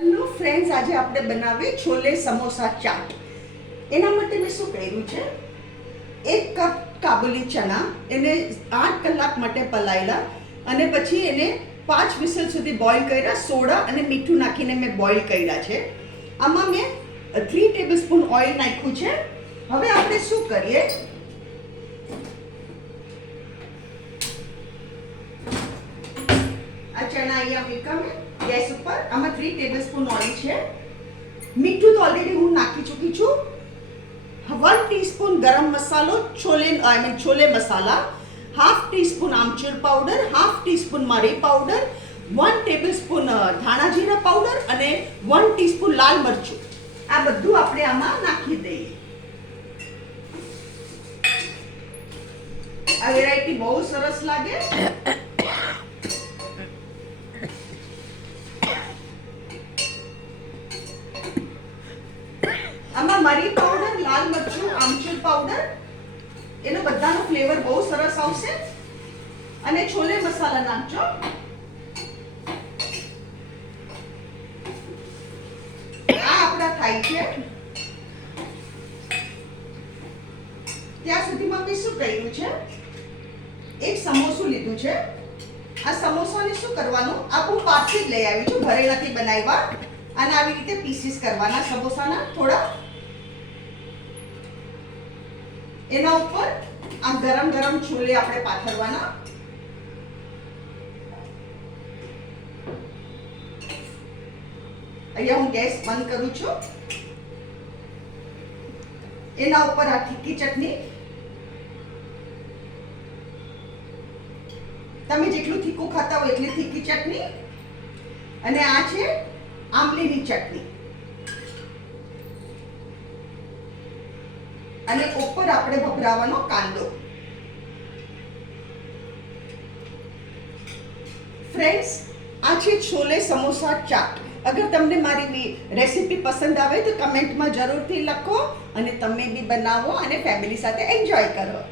Hello friends, આજે આપણે બનાવીએ છોલે સમોસા ચાટ. એના માટે મેં શું કર્યું છે, 1 કપ કાબુલી ચણા, એને 8 કલાક માટે પલાળ્યા અને પછી એને 5 વિસલ સુધી બોઇલ કર્યા. સોડા અને મીઠું નાખીને મેં બોઇલ કર્યા છે. આમાં મેં 3 ટેબલસ્પૂન ઓઇલ નાખ્યું છે. હવે આપણે શું કરીએ, આ ચણા અહીંયા મૂક્યા મેં ગેસ ઉપર. આમાં 3 ટેબલસ્પૂન ઓઇલ છે. મીઠું તો ઓલરેડી હું નાખી ચૂકી છું. 1 ટીસ્પૂન ગરમ મસાલો, છોલે મસાલા, હાફ ટીસ્પૂન આમચૂર પાવડર, હાફ ટીસ્પૂન મરી પાવડર, 1 ટેબલસ્પૂન ધાણા જીરા પાવડર અને 1 ટીસ્પૂન લાલ મરચું. આ બધું આપણે આમાં નાખી દઈએ. આ વેરાયટી બહુ સરસ લાગે. આમાં મરી પાવડર, લાલ મરચું, આમચૂર પાવડર, એનો બધાનો ફ્લેવર બહુ સરસ આવશે. અને છોલે મસાલા નાખજો. આ આપણા થાય છે. ત્યાં સુધીમાં મેં શું કર્યું છે, એક સમોસું લીધું છે. આ સમોસાને શું કરવાનું, આ હું બહારથી જ લઈ આવી છું, ઘરે નથી બનાવ્યા. અને આવી રીતે પીસીસ કરવાના સમોસાના થોડા. એના ઉપર આ ગરમ ગરમ છોલે આપણે પાથરવાના. અહીંયા હું ગેસ બંધ કરું છું. એના ઉપર આ તીખી ચટણી, તમે જેટલું તીખું ખાતા હોય એટલી તીખી ચટણી. અને આ છે આંબલીની ચટણી. અને ઉપર આપણે ભભરાવાનો કાંદો. ફ્રેન્ડ્સ, આ છે છોલે સમોસા ચાટ. અગર તમને મારી રેસીપી પસંદ આવે તો કમેન્ટમાં જરૂરથી લખો અને તમે બી બનાવો અને ફેમિલી સાથે એન્જોય કરો.